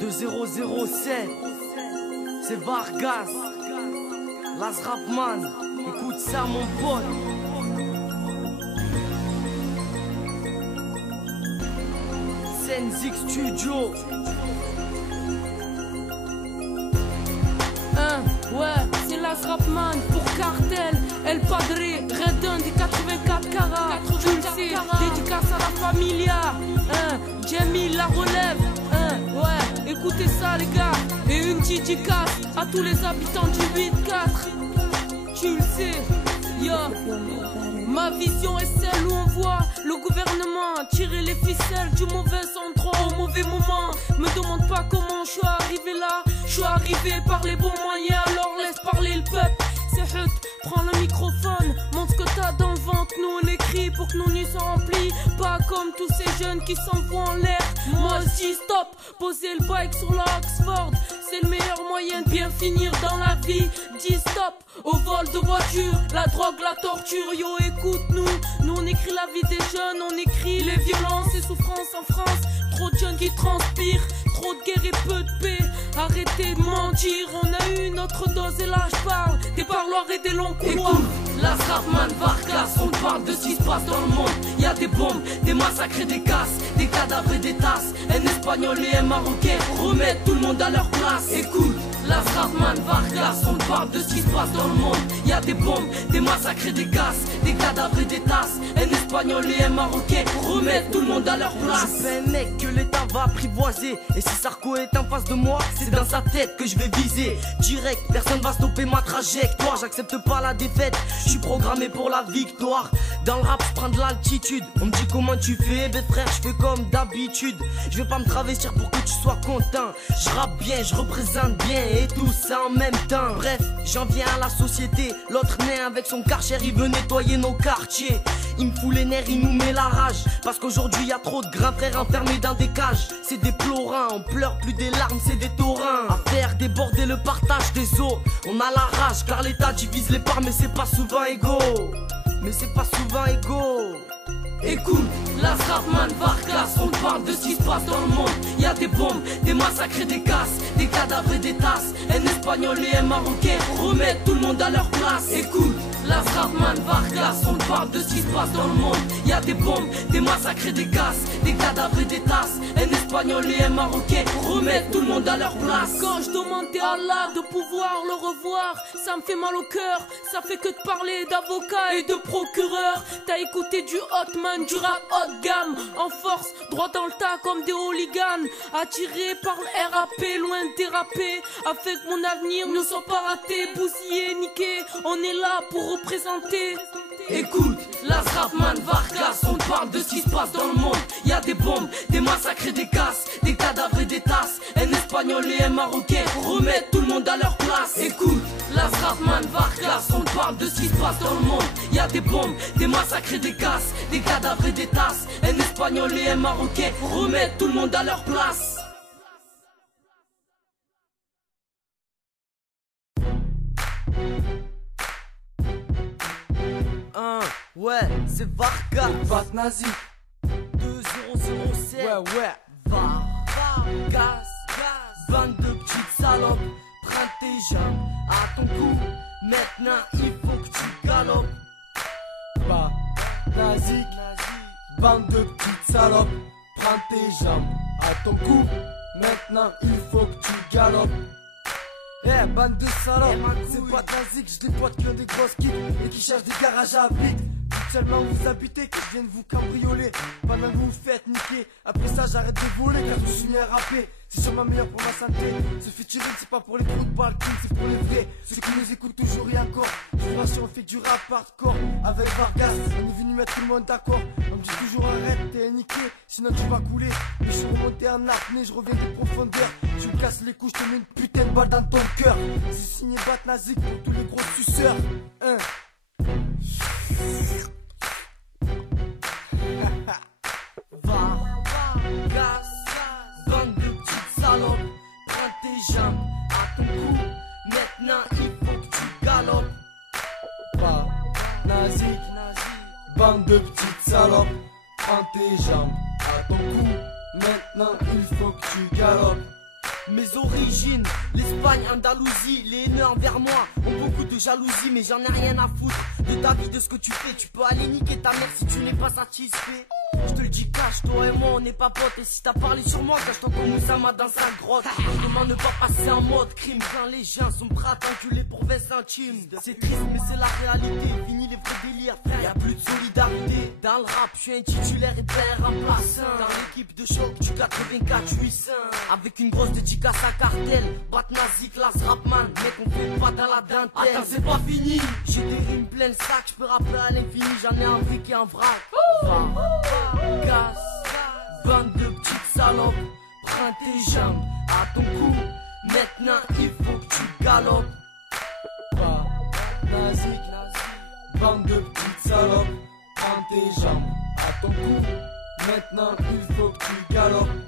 2007, c'est Vargas, Las Rapman, écoute ça mon pote. Senzik Studio. Ouais, c'est Las Rapman pour Cartel, El Padre, Redon des 84 carats. Tu le sais, dédicace à la familia. Jamie la relève. Ouais, écoutez ça les gars. Et une dédicace à tous les habitants du 8-4. Tu le sais, yo. Ma vision est celle où on voit le gouvernement tirer les ficelles du mauvais endroit au mauvais moment. Me demande pas comment je suis arrivé là. Je suis arrivé par les bons moyens, alors laisse parler le peuple. C'est Hut, prends le microphone, montre ce que t'as dans le ventre. Nous on écrit pour que nos nuits soient remplies. Pas comme tous ces jeunes qui s'envoient en l'air. Moi aussi stop, poser le bike sur la Oxford. C'est le meilleur moyen de bien finir dans la vie. Dis stop au vol de voiture, la drogue, la torture. Yo écoute-nous, nous on écrit la vie des jeunes. On écrit les violences et souffrances en France. Trop de jeunes qui transpirent, trop de guerre et peu de paix. Arrêtez de mentir, on a eu notre dose et là je parle des parloirs et des longs couloirs. Écoute, Las Rapman, Vargas, on parle de ce qui se passe dans le monde. Y'a des bombes, des massacres et des casses, des cadavres et des tasses. Un espagnol et un marocain remettent tout le monde à leur place. Écoute, Las Rapman, Vargas, on parle de ce qui se passe dans le monde. Y'a des bombes, des massacres et des casses, des cadavres et des tasses. Un espagnol et un marocain remettent tout le monde à leur place. Je fais un mec que l'État va apprivoiser. Et si Sarko est en face de moi, c'est dans sa tête que je vais viser. Direct, personne va stopper ma trajectoire. J'accepte pas la défaite, je suis programmé pour la victoire. Dans le rap, je prends de l'altitude. On me dit comment tu fais, ben frère, je fais comme d'habitude. Je vais pas me travestir pour que tu sois content. Je rappe bien, je représente bien et tout ça en même temps. Bref, j'en viens à la société. L'autre nain avec son karcher, il veut nettoyer nos quartiers. Il me fout les nerfs, il nous met la rage. Parce qu'aujourd'hui y a trop de grands frères enfermés dans des cages. C'est déplorant, on pleure plus des larmes, c'est des torrents. À faire déborder le partage des eaux. On a la rage car l'État divise les parts, mais c'est pas souvent égaux. Mais c'est pas souvent égaux. Écoute, Las Rapman, Vargas, on parle de ce qui se passe dans le monde. Y'a des bombes, des massacres et des casses, des cadavres et des tasses. Un espagnol et un marocain remettent tout le monde à leur place. Écoute, Las Rapman, Vargas, on parle de ce qui se passe dans le monde. Y'a des bombes, des massacres et des casses, des cadavres et des tasses. Un espagnol et un marocain remettent tout le monde à leur place. Quand je demandais à Allah de pouvoir le revoir, ça me fait mal au cœur. Ça fait que de parler d'avocats et de procureurs. T'as écouté du Hotman, du rap haut de gamme, en force, droit dans le tas comme des hooligans. Attirés par le RAP, loin de déraper, afin que mon avenir ne soit pas raté. Bousillé, niqué, on est là pour représenter. Écoute, Las Rapman, Vargas, on parle de ce qui se passe dans le monde. Y'a des bombes, des massacres et des casses, des cadavres et des tasses. Un espagnol et un marocain remettent tout le monde à leur place. Écoute, Las Rapman, Vargas, on parle de ce qui se passe dans le monde. Y'a des bombes, des massacres et des casses, des cadavres et des tasses. Un espagnol et un marocain remettent tout le monde à leur place. Ouais, c'est Vargas. Bat nazi. 2007. Ouais. Vargas. Bande de petites salopes. Prends tes jambes à ton cou. Maintenant, il faut que tu galopes. Bat nazi. Bande de petites salopes. Prends tes jambes à ton cou. Maintenant, il faut que tu galopes. Eh, bande de salopes, c'est pas de nazi que je des potes qui ont des grosses kicks et qui cherchent des garages à vide. Seulement vous habitez que je viens de vous cambrioler pendant que vous vous faites niquer. Après ça j'arrête de voler car je me suis mis à rapper. C'est sûrement meilleur pour ma santé. Ce featuring c'est pas pour les trous de balle, c'est pour les vrais, ceux qui nous écoutent toujours et encore. Je vous rassure, on fait du rap hardcore avec Vargas, on est venu mettre tout le monde d'accord. On me dit toujours arrête, t'es niqué, sinon tu vas couler. Mais je suis remonté en apnée, je reviens de profondeur. Tu me casses les couilles, je te mets une putain de balle dans ton cœur. C'est signé Bat Nazik pour tous les gros suceurs. Vargas, bande de petites salopes. Prends tes jambes à ton cou. Maintenant, il faut que tu galopes. Bat nazi, bande de petites salopes. prends tes jambes à ton cou. Maintenant il faut que tu galopes. Mes origines, l'Espagne, Andalousie, les haineux envers moi ont beaucoup de jalousie, mais j'en ai rien à foutre de ta vie, de ce que tu fais. Tu peux aller niquer ta mère si tu n'es pas satisfait. Je te le dis cash, toi et moi on n'est pas potes. Et si t'as parlé sur moi, cache-toi comme Oussama dans sa grotte. Comment ne pas passer en mode crime quand les gens sont prêts à t'enculer pour 20 centimes. C'est triste mais c'est la réalité, fini les vrais délires frère, y'a plus de solidarité. Dans le rap, je suis un titulaire et pas un remplaçant. Dans l'équipe de choc du 84-800, avec une grosse dédicace à cartel, Bat Nazi, classe Rapman, mec on fait pas dans la dentelle. Attends c'est pas fini, j'ai des rimes pleines sacs, je peux rapper à l'infini, j'en ai un fric et un vrac. Casse, bande de petites salopes, prends tes jambes à ton cou, maintenant il faut que tu galopes. Pas nazique, bande de petites salopes, prends tes jambes à ton cou, maintenant il faut que tu galopes.